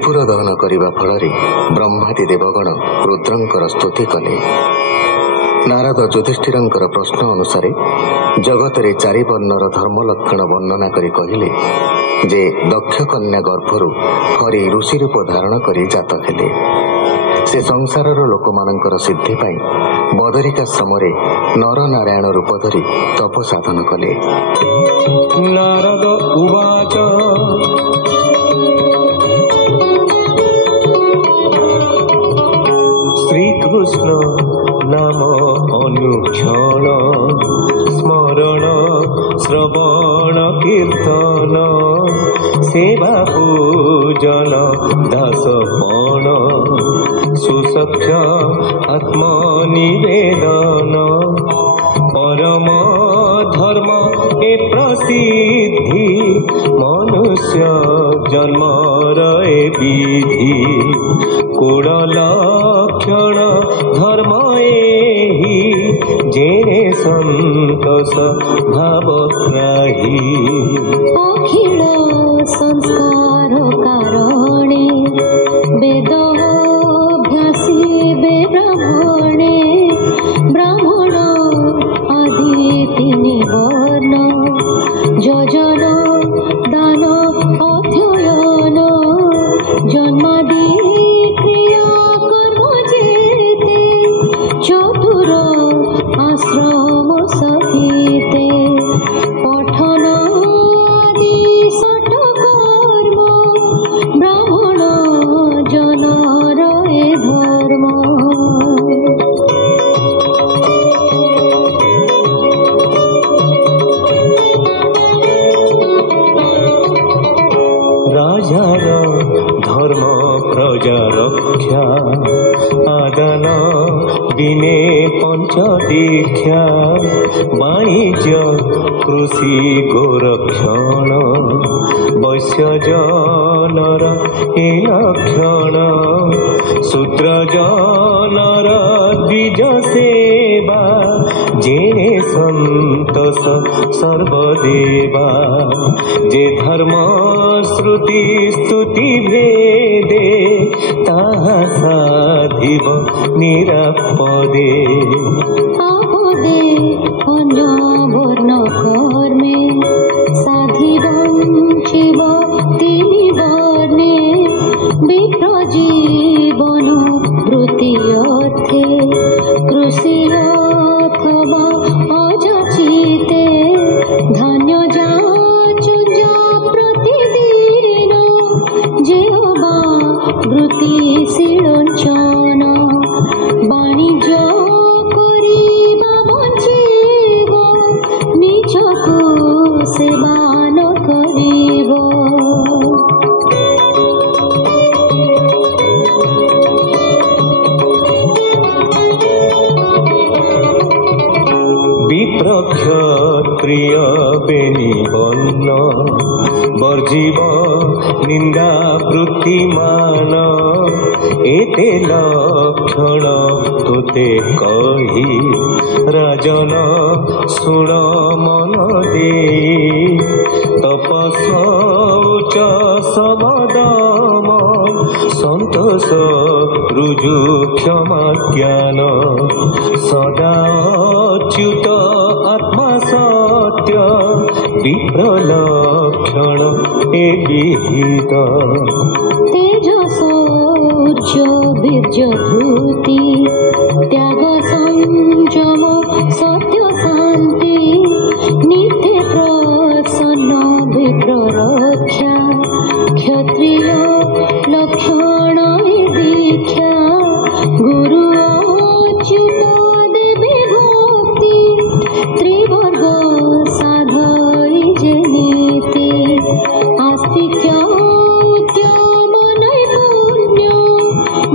त्रिपुर दहन करने फल ब्रह्मादि देवगण रुद्रंकर स्तुति कले। नारद युधिष्ठिरंकर प्रश्न अनुसार जगत रे चारि वर्णर धर्म लक्षण वर्णना करी कहिले जे दक्ष कन्या गर्भरु हरि ऋषि रूप धारण करी जात हेले। से संसार लोक मानकर सिद्धि पाई बदरिकाश्रम नर नारायण रूप धरी तप साधन कले। नारद उवाच श्रीकृष्ण नाम अनुक्षण स्मरण श्रवण कीर्तन सेवा पूजन दासपण सुसख्य आत्मनिवेदन परम धर्म ए प्रसिद्धि मनुष्य जन्म रे विधि कूल लक्षण धर्म एहि जेने संतोष भावग्राही अखिल संस्कार कारणे वेद अभ्यासी ब्राह्मणे ब्राह्मण आदि तीन वर्ण योजन दान अध्ययन जन्मादि क्रिया कर्म जेते चतुर आश्रम सहिते पठन आदि षट कर्म ब्राह्मण जनर ए धर्म। राजार धर्म प्रजा रक्षा आदान दिने पंच दीक्षा वाणिज्य कृषि गोरक्षण वैश्य जनर ए लक्षण शूद्र जनर द्विज सेवा जेने संतोष सर्वदेवा जे धर्म श्रुति स्तुति भेदे ताहा साधिब निरापदे आपदे अन्य वर्ण कर्मे साधिबंचिब तिनि वर्णे विप्र जीवन वृत्ति अर्थे कृषि अथवा अजाचिते धन्य जाचुजा प्रतिदिन जेवा वृत्ति सिलोचन वाणिज्य करिबा बंचिब निजको सेवा न करिब। विप्र क्षत्रिय बेनी वर्ण वर्जीव निंदा वृत्तिमान एते लक्षण तोते कही राजन सुण मन दे तपस उच्च समदम संतोष रुजु क्षमा ज्ञान सदा अच्युत आत्मा सत्य विप्र लक्षण ए विहित तेजसौर्य बीर्य धृति त्याग संयम सत्य शांति नित्य प्रसन्न विप्र रक्षा क्षत्रिय लक्षण दीक्षा गुरु अच्युत देवी भक्ति त्रिवर्ग साधय जे नीति आस्तिक्य उद्यम नैपुण्य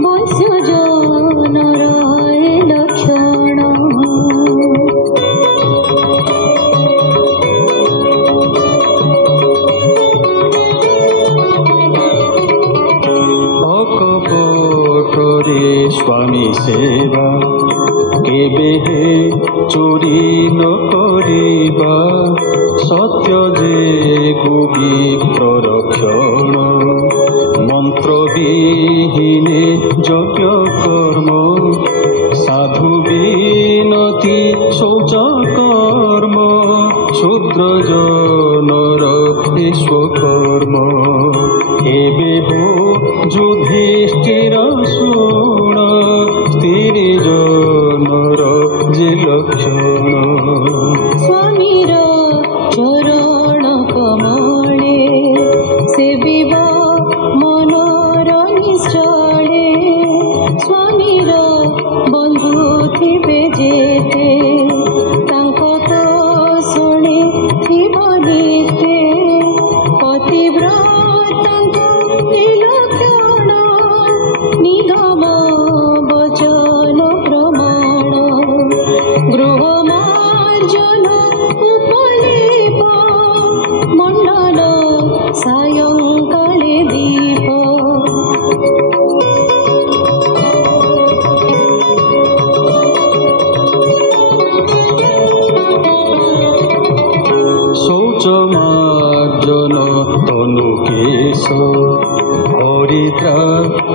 वैश्य जनर ए लक्षण। अकपटरे स्वामी सेवा केबे चोरी न करिबा सत्य जे विप्र रक्षण মন্ত্রবিহীনে যজ্ঞ কর্ম সাধু বিনতি শৌচ কর্ম শূদ্র জনর বিশ্বকর্ম ଏବେ ହୋ ଯୁଧିଷ୍ଠିର ଶୁଣ ସ୍ତ୍ରୀ ଜନର ଯେ ଲକ୍ଷଣ ସ୍ୱାମୀର ଚରଣ କମଳେ ସେବିବ ମନର ନିଶ୍ଚଳେ ସ୍ୱାମୀର ବନ୍ଧୁ ଥିବେ ଯେତେ ତାଙ୍କ ତ ଶୁଣିଥିବ ନିତେ ପତିବ୍ରତଙ୍କ ବିଲକ୍ଷଣ ନିଗମ ବଚନ ପ୍ରମାଣ ଗୃହ ମାର୍ଜନ ଉପଲେପ ମଣ୍ଡଳ ସାୟଂକାଳେ ଦୀପ শৌচ মার্জন তনুকেশ হরিদ্রা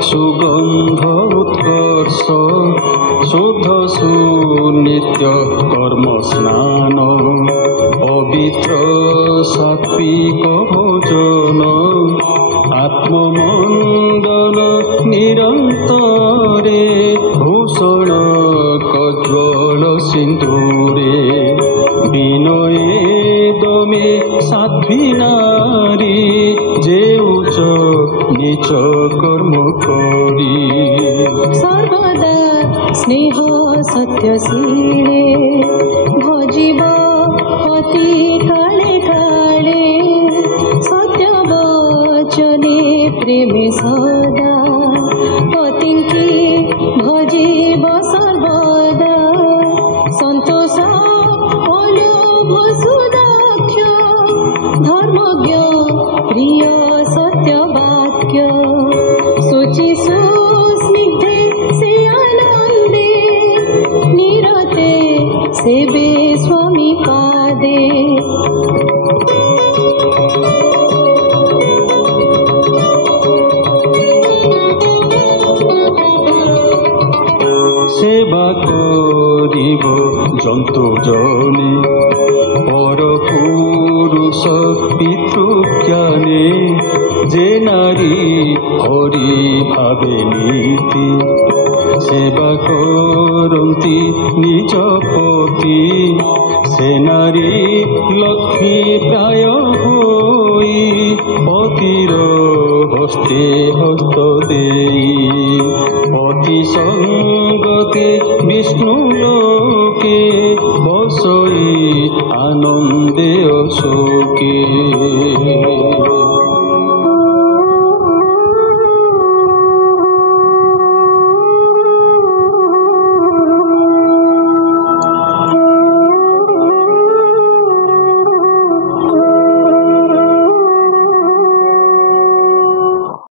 সুগন্ধ উৎকর্ষ শুদ্ধ সুনিত্য কর্ম স্নান পবিত্র সাত্বিক ভোজন আত্মমন্দন নিরন্তরে ভূষণ কজ্জ্বল সিন্ধুরে বিনয়ে দমে সাধ্বী নারী যে উচ্চ নিচ কর্ম করি সর্বদা স্নেহ সত্যশীলে ভজিব অতি কালে কালে সত্য বচনে প্রেমে সদা পতিঙ্কি ভজিব সর্বদা সন্তোষ অলোভ সুদাক্ষ ধর্মজ্ঞ প্রিয় সত্য বাক্য শুচি সুস্নিগ্ধে সে আনন্দে নিরতে সেবে স্বামী পাদে সেবা করিব জন্তু জনে পর পুরুষ পিতৃজ্ঞানে যে নারী হরি ভাবে নীতি সেবা করন্তি নিজ পতি সে নারী লক্ষ্মী প্রায় হই পতির হস্তে হস্ত দেই পতি সঙ্গতে বিষ্ণু লোকে বসই আনন্দে অশোকে